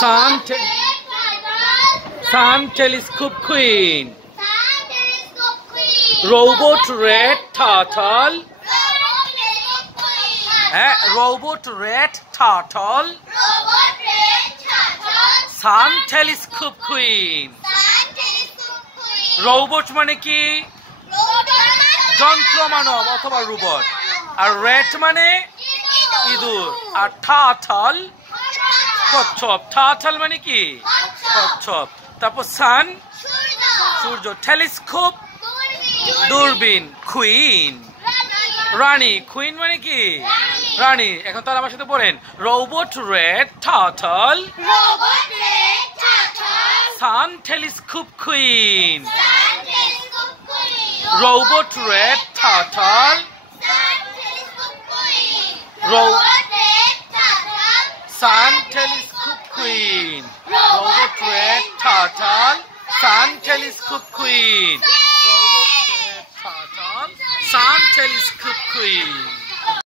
Sun telescope queen. Robot red turtle. Robot red turtle. Sun telescope queen. Robot মানে কি? যন্ত্র মানব অথবা robot. আর red মানে ইঁদুর। আর টার্টল কচ্ছপ। টার্টল মানে কি? কচ্ছপ। তারপর সান সূর্য। টেলিস্কোপ দূরবীন। কুইন রানী। কুইন মানে কি? রানী। এখন তাহলে আমার সাথে বলেন robot red turtle sun telescope queen Robot red turtle. Sun telescope queen. Robot red turtle. Sun telescope queen. Robot red turtle. Sun telescope queen.